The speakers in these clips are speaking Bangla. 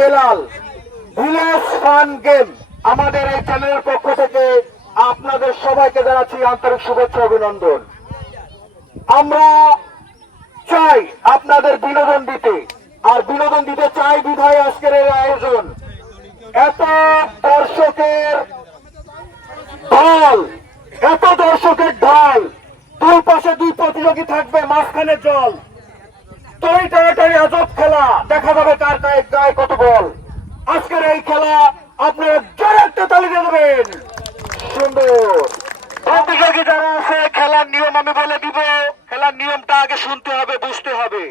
বেলাল, ভিলেজ ফান গেম আমাদের এই চ্যানেলের পক্ষ থেকে আপনাদের সবাইকে জানাচ্ছি আন্তরিক শুভেচ্ছা অভিনন্দন। আমরা চাই আপনাদের বিনোদন দিতে, আর বিনোদন দিতে চাই বিধায় আজকের এই আয়োজন। এত দর্শকের ঢাল, এত দর্শকের ঢাল, দুই পাশে দুই প্রতিযোগী থাকবে, মাঝখানে জল। তরি টানাটানি আজব খেলা। দেখা যাবে কার গায়ে গায়ে কত বল। আজকের এই খেলা আপনারা জোরে একটা তালি দিয়ে দেবেন। সুন্দর। প্রতিযোগী যারা আছে, খেলার নিয়ম আমি বলে দিব। খেলার নিয়মটা আগে শুনতে হবে, বুঝতে হবে।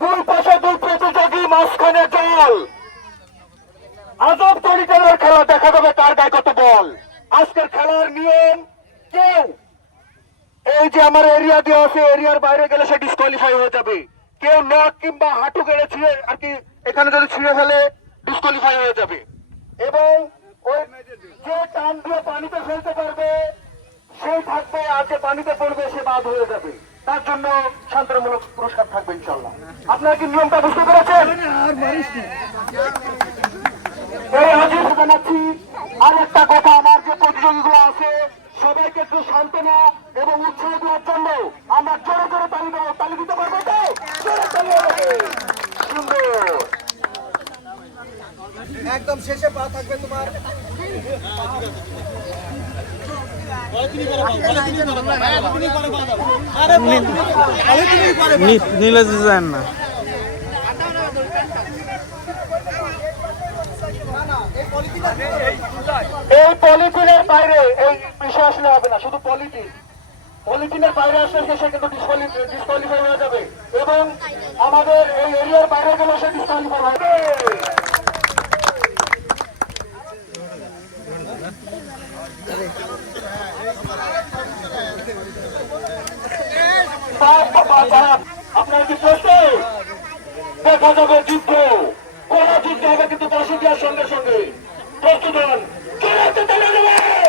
দুই পাশে দুই প্রতিযোগী, মাঝখানে জল আজব তরি টানার খেলা, দেখা যাবে কার গায়ে কত বল। আজকের খেলার নিয়ম কেউ এই যে আমার এরিয়া দিয়ে আছে, এরিয়ার বাইরে গেলে সে ডিসকোয়ালিফাই হয়ে যাবে। কেউ নখ কিংবা হাঁটু গেড়ে ছিঁড়ে আর কি এখানে যদি ছিঁড়ে ফেলে ডিসকোয়ালিফাই হয়ে যাবে। এবং ওই যে টান দিয়ে পানিতে ফেলতে পারবে সেই থাকবে আর যে পানিতে পড়বে, সে বাদ হয়ে যাবে। তার জন্য শান্তনামূলক পুরস্কার থাকবে ইনশাল্লাহ আপনারা কি নিয়মটা বুঝতে পেরেছেন? এই হাজির জানাচ্ছি। আর একটা কথা, আমার যে প্রতিযোগীগুলো আছে, সবাইকে একটু সান্ত্বনা উৎসাহ দেওয়ার জন্য আমরা জোরে জোরে তালি দেবো তালি দিতে পারব তো? জোরে তালি সুন্দর। একদম শেষে পা থাকবে তোমার। নিলে যান না এই পলিথিনের বাইরে এই বিষয় আসলে হবে না শুধু পলিথিন। পলিথিনের বাইরে আসলে সে কিন্তু ডিসকোয়ালিফাই হয়ে যাবে। এবং আমাদের এই এরিয়ার বাইরে গেলে সে ডিসকোয়ালিফাই হবে বাপ আপনার কি প্রস্তুত দেখা যাবে যুদ্ধ। কোন যুদ্ধ হবে কিন্তু বসে দেওয়ার সঙ্গে সঙ্গে। প্রস্তুত হন। জোরে হাতে তালি দেবে।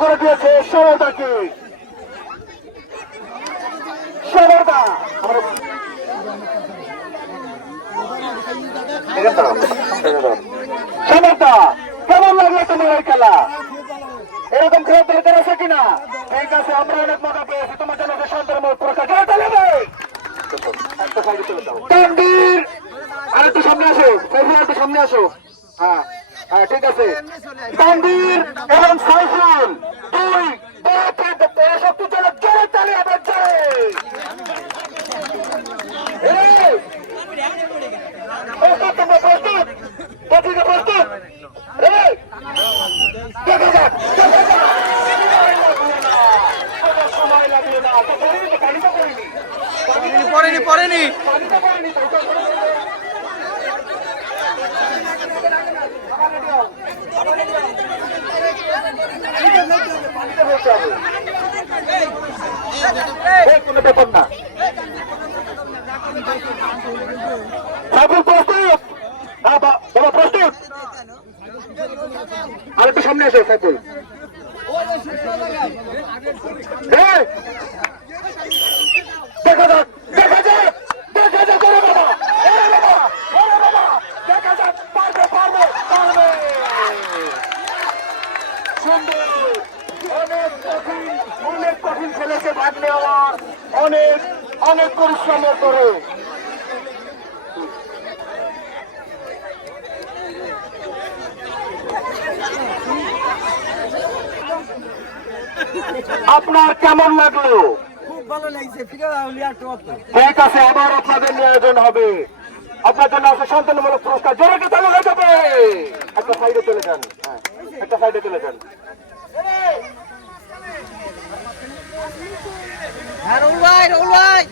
করে দিয়েছে সরদাকে সরদা আমরা সমর্থা কেমন লাগল তোমার এই খেলা? এরকম খেলা দরকার আছে কিনা? ঠিক আছে, আমরা অনেক মজা পেয়েছি। তোমার জন্য সন্তান প্রকাশ তানবীর আর একটু সামনে আসো। সামনে আসো। হ্যাঁ হ্যাঁ ঠিক আছে। তানবীর এবং সাইফুল দুই বড় শক্তিজনক জোরে তালি আবার জোরে এই! প্রস্তুত তোমরা প্রস্তুত প্রতিযোগিতা প্রস্তুত এই! দেখা যাক, দেখা যাক। আমার সময় লাগল না তো করিনি তো পানি তো করিনি পড়েনি পড়েনি পানি তো করিনি তো ওটা করে দেবো। পানিতে ফেলতে হবে। এই কোনো ব্যাপার না আর একটু সামনে আসো সাইফুল এই! দেখা যাক দেখা যাক দেখা যাক ওরে বাবা ওরে বাবা ওরে বাবা দেখা যাক পারবে পারবে পারবে সুন্দর অনেক কঠিন অনেক কঠিন খেলেছে ভাগ নেওয়া অনেক অনেক পরিশ্রম করে। আপনার কেমন লাগল? ঠিক আছে আবার আপনাদের নিয়োজন হবে। আপনার জন্য আছে সন্তানমূলক পুরস্কার। জোরে হয়ে যাবে একটা সাইডে চলে যান। হ্যাঁ একটা সাইডে চলে যান। হ্যাঁ রুল ভাই রুল ভাই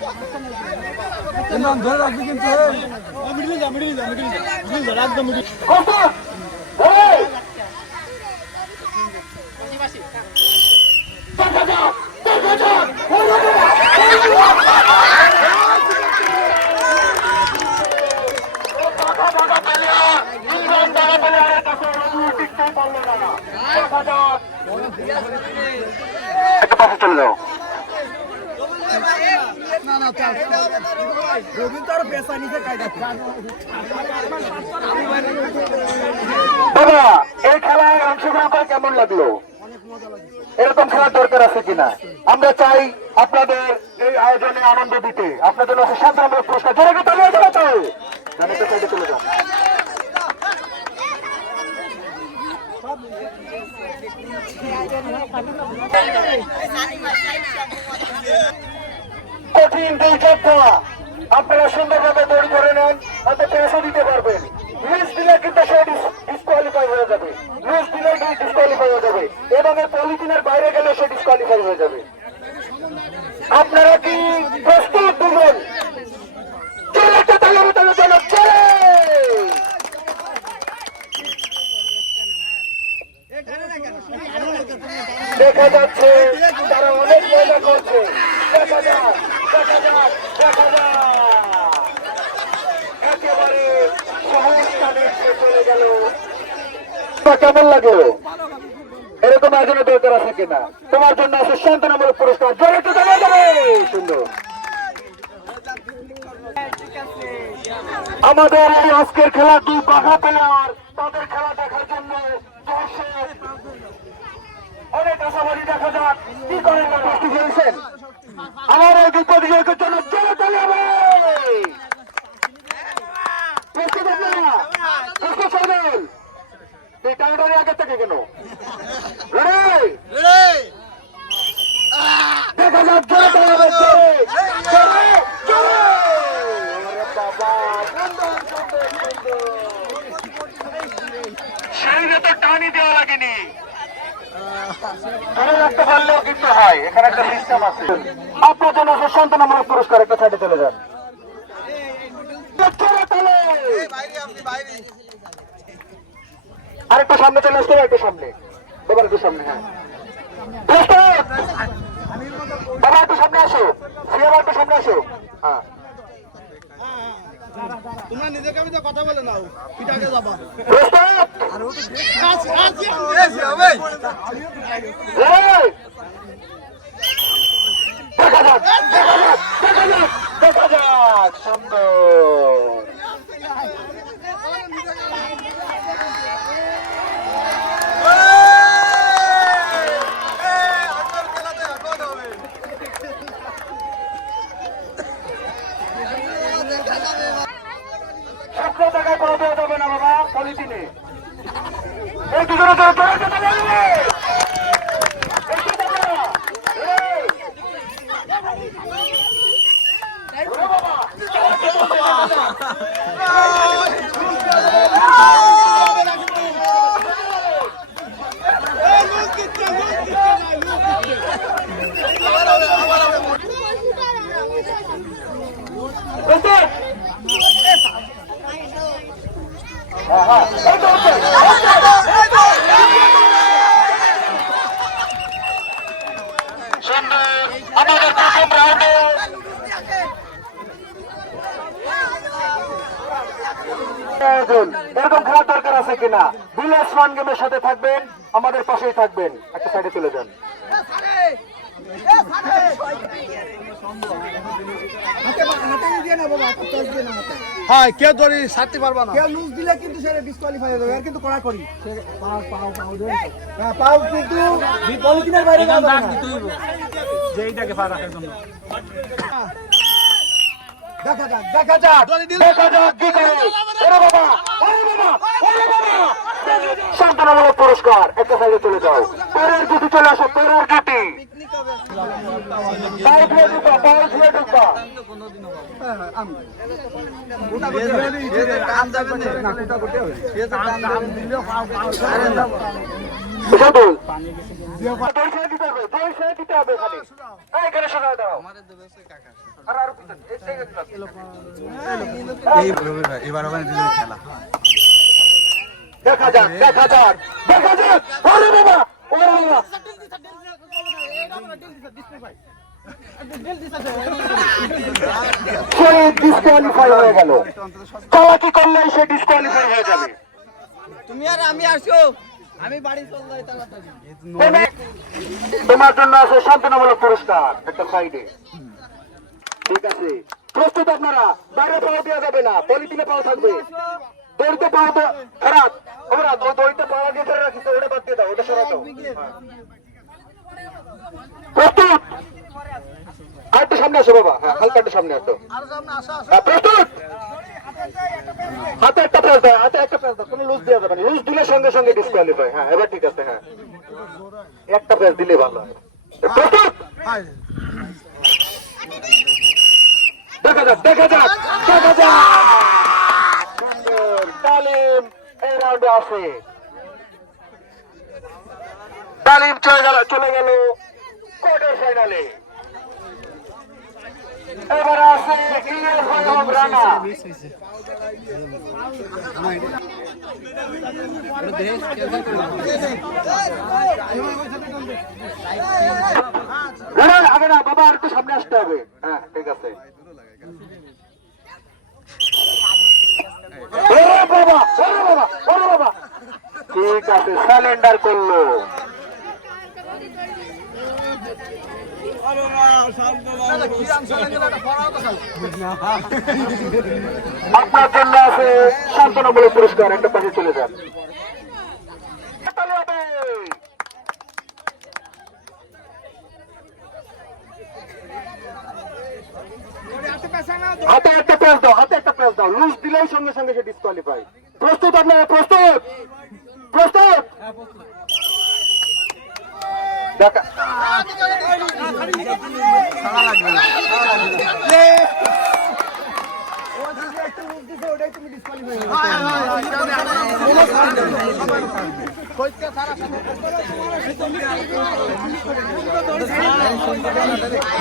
ধরে রাখবি কিন্তু কত? এই! দেখা যাক দেখা যাক ওরে বাবা, ওরে বাবা। ও বাবা, বাবা, বাবা না। চলে। তো আর পেশা কায়দা এই খেলায় অংশগ্রহণ করে কেমন লাগল? এরকম খেলার দরকার আছে কিনা? আমরা চাই আপনাদের এই আয়োজনে আনন্দ দিতে। আপনাদের কাছে শান্তনামূলক পুরস্কার। জোরে কি তালিয়ে তো? জানি সাইডে চলে যান কঠিন দুই যোদ্ধা আপনারা সুন্দরভাবে তৈরি করে নেন হয়তো পেঁচও দিতে পারবেন। লুজ দিলে কিন্তু সে ডিসকোয়ালিফাই হয়ে যাবে। লুজ দিলে ডিসকোয়ালিফাই হয়ে যাবে। এবং পলিথিনের বাইরে গেলে সে ডিসকোয়ালিফাই হয়ে যাবে। আপনারা কি প্রস্তুত দুজন? দেখা যাচ্ছে, তারা অনেক মজা করছে। দেখা যাক। দেখা কেমন লাগল? এরকম আয়োজনের দরকার আছে কিনা? তোমার জন্য আছে শান্তনামূলক পুরস্কার। জোরে তো সুন্দর। আমাদের এই আজকের খেলা দুই বাঘা প্লেয়ার তাদের খেলা দেখার জন্য অনেক আশাবাদী দেখা যাক কি করেন। না বৃষ্টি খেয়েছেন আমার এই দুই প্রতিযোগিতার জন্য জোরে চলে যাবে প্রস্তুত আপনারা প্রস্তুত সবাই এই টাইটারি আগে থেকে কেন রেডি দেখা যাক জোরে চলে যাবে জোরে জোরে জোরে আরে বাবা সুন্দর সুন্দর সুন্দর শরীরে তো টানি দেওয়া লাগেনি ধরে রাখতে পারলেও কিন্তু হয় এখানে একটা সিস্টেম আছে আপনার জন্য আছে শান্তনামূলক পুরস্কার একটা সাইডে চলে যান আরেকটু সামনে চলে আসতে একটু সামনে। বাবার একটু সামনে হ্যাঁ। বাবা একটু সামনে আসো। সিয়াবা একটু সামনে আসো। হ্যাঁ। তোমরা নিজেকে আমি তো কথা বলে নাও পিটাকে যাবা দেখা যাক দেখা যাক দেখা যাক। দেখা যাক সুন্দর শুকনো টাকায় দেওয়া যাবে না বাবা পলিথিনে এই দুজনে ধরে ধরে চলে যাবে একটু টাকা। এই। ওরে বাবা, চালাতে বলতে দেখা যাক। প্রস্তুত? হ্যাঁ, হ্যাঁ, এই তো হচ্ছে, হচ্ছে। সুন্দর আমাদের প্রথম রাউন্ডে আয়োজন। এরকম খেলার দরকার আছে কিনা? বিলেস ওয়ান গেমের সাথে থাকবেন আমাদের পাশেই থাকবেন। একটা সাইডে চলে যান হয় কেউ ধরি ছাড়তে পারবা না। কেউ লুজ দিলে কিন্তু সে ডিসকোয়ালিফাই হয়ে যাবে। আর কিন্তু কড়া করি পাও পাও পাও হ্যাঁ পাও কিন্তু পলিথিনের বাইরে যেইটাকে পা রাখার জন্য। দেখা যাক দেখা যাক দেখা যাক ওরে বাবা ওরে বাবা ওরে বাবা। শান্তনামূলক পুরস্কার একটা সাইডে চলে যাও। পেরের গিটি চলে আসো পেরের গিটি দিতে হবে দিতে হবে এখানে। সবাই দাও। এই, এই, এই। এবার করলে সে ডিসকোয়ালিফাই হয়ে যাবে তুমি আর আমি আসো আমি বাড়ি তোমার জন্য আছে শান্তনামূলক পুরস্কার একটা সাইডে ঠিক আছে। প্রস্তুত আপনারা বাইরে পাও দেওয়া যাবে না পলিথিনে পাও থাকবে। দড়িতে পাও তো খারাপ ওই দড়িতে পাওয়া দিয়ে ধরে রাখিস ওটা বাদ দিয়ে দাও ওটা সরা দাও হ্যাঁ। প্রস্তুত! আর একটু সামনে আসো বাবা হ্যাঁ হালকা একটু সামনে আসো। হ্যাঁ, প্রস্তুত! হাতে একটা প্রেস দাও হাতে একটা প্রেস দাও কোনো লুজ দেওয়া যাবে না। লুজ দিলে সঙ্গে সঙ্গে ডিসকোয়ালিফাই হ্যাঁ এবার ঠিক আছে হ্যাঁ। একটা প্রেস দিলে ভালো হয়। প্রস্তুত! দেখা যাক দেখা যাক দেখা যাক। তালিম এই রাউন্ডে আছে। তালিম চলে গেল চলে গেল কোয়ার্টার ফাইনালে এবারে আছে রানা। আগে না, বাবা, আর একটু সামনে আসতে হবে। হ্যাঁ ঠিক আছে ওরে বাবা ওরে বাবা ওরে বাবা ঠিক আছে স্যালেন্ডার করল আপনার জন্য আছে সান্ত্বনামূলক পুরস্কার একটা পাশে চলে যান তালি হবে। হাতে একটা প্রেস দাও হাতে একটা প্রেস দাও লুজ দিলেই সঙ্গে সঙ্গে সে ডিসকোয়ালিফাই প্রস্তুত আপনারা, প্রস্তুত? প্রস্তুত?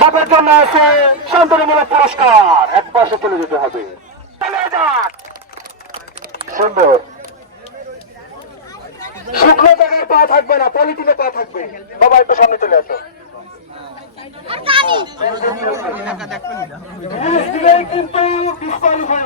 বাপের জন্য আছে শান্তনুমূলক পুরস্কার। এক পাশে চলে যেতে হবে। চলে যাক। সুন্দর শুকনো জায়গায় পা থাকবে না পলিথিনে পা থাকবে বাবা একটু সামনে চলে আসো দিলেই কিন্তু disqualify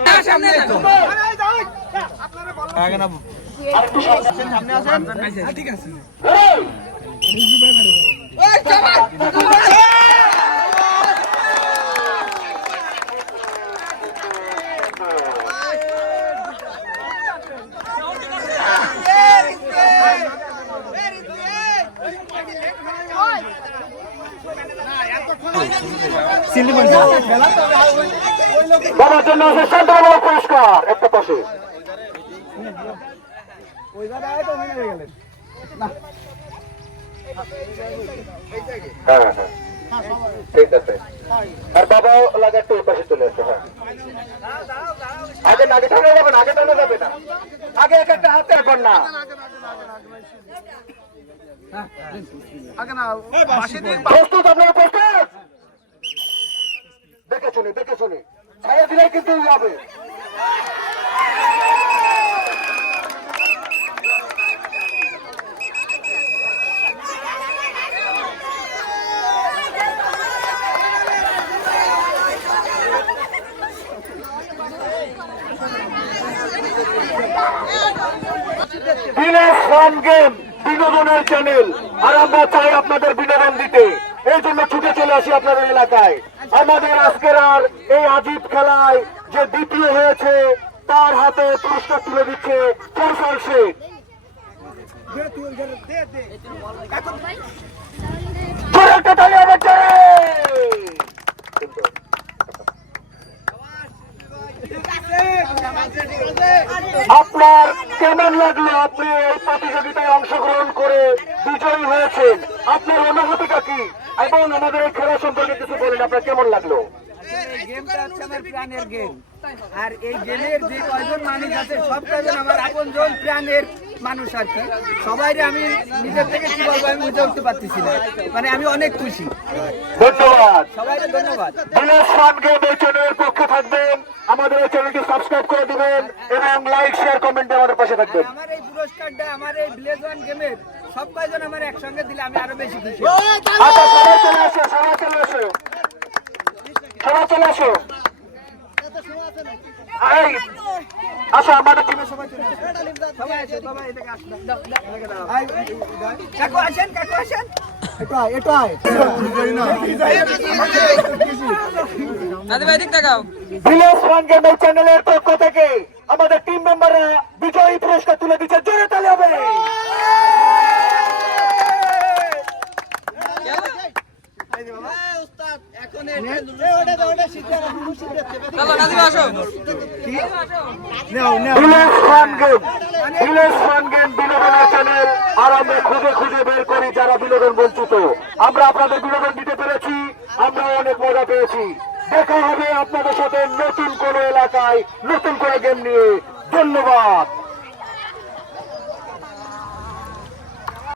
বাবার জন্য আছে পুরস্কার একটা পাশে। হয়ে গেলেন হ্যাঁ। হ্যাঁ ঠিক আছে। আর বাবাও লাগে একটু ওই পাশে চলে আসে হ্যাঁ। আগে আগে টানা যাবে না আগে টানা যাবে না। আগে এক একটা হাতে এখন না। প্রস্তুত আপনারা প্রস্তুত? দেখে শুনি দেখে শুনি। ছায়া দিলে কিন্তু যাবে গেম বিনোদনের চ্যানেল আর আমরা চাই আপনাদের বিনোদন দিতে। এই জন্য ছুটে চলে আসি আপনাদের এলাকায়। আমাদের আজকের আর এই আজিব খেলায় যে দ্বিতীয় হয়েছে, তার হাতে পুরস্কার তুলে দিচ্ছে কৌশল শেখ। জোরে একটা তালি হবে, জোরে! সুন্দর। আপনার কেমন লাগল আপনি এই প্রতিযোগিতায় অংশগ্রহণ করে বিজয়ী হয়েছেন? আপনার অনুভূতিটা কি? এবং আমাদের এই খেলা সম্পর্কে কিছু বলেন, আপনার কেমন লাগল? এই গেমটা হচ্ছে আমার প্রাণের গেম। আর এই গেমের যে কয়জন মানুষ আছে সব কয়জন আমার আপন জন প্রাণের মানুষ আর কি। সবাই আমি নিজের থেকে কি বলব আমি বুঝে উঠতে পারতেছি না। মানে আমি অনেক খুশি। ধন্যবাদ। সবাইকে ধন্যবাদ। পক্ষে থাকবেন। আমাদের এই চ্যানেলটি সাবস্ক্রাইব করে দিবেন এবং লাইক শেয়ার কমেন্টে আমাদের পাশে থাকবেন। আমার এই পুরস্কারটা আমার এই ভিলেজ ওয়ান গেমের সব কয়জন আমার একসঙ্গে দিলে আমি আরও বেশি খুশি আচ্ছা সবাই চলে আসো সবাই চলে আসো। সবাই চলে আসো আচ্ছা আমাদের টিমে সবাই চলে আসো। আসুন এদিকে দাও। আই, কাকু আসেন ভিলেজ গেমের চ্যানেলের পক্ষ থেকে আমাদের টিম মেম্বাররা বিজয়ী পুরস্কার তুলে দিচ্ছে জোরে তালে হবে village fun game village fun game বিনোদনের চ্যানেল আর আমরা খুঁজে খুঁজে বের করি যারা বিনোদন বঞ্চিত আমরা আপনাদের বিনোদন দিতে পেরেছি আমরা অনেক মজা পেয়েছি দেখা হবে আপনাদের সাথে নতুন কোন এলাকায় নতুন কোন গেম নিয়ে ধন্যবাদ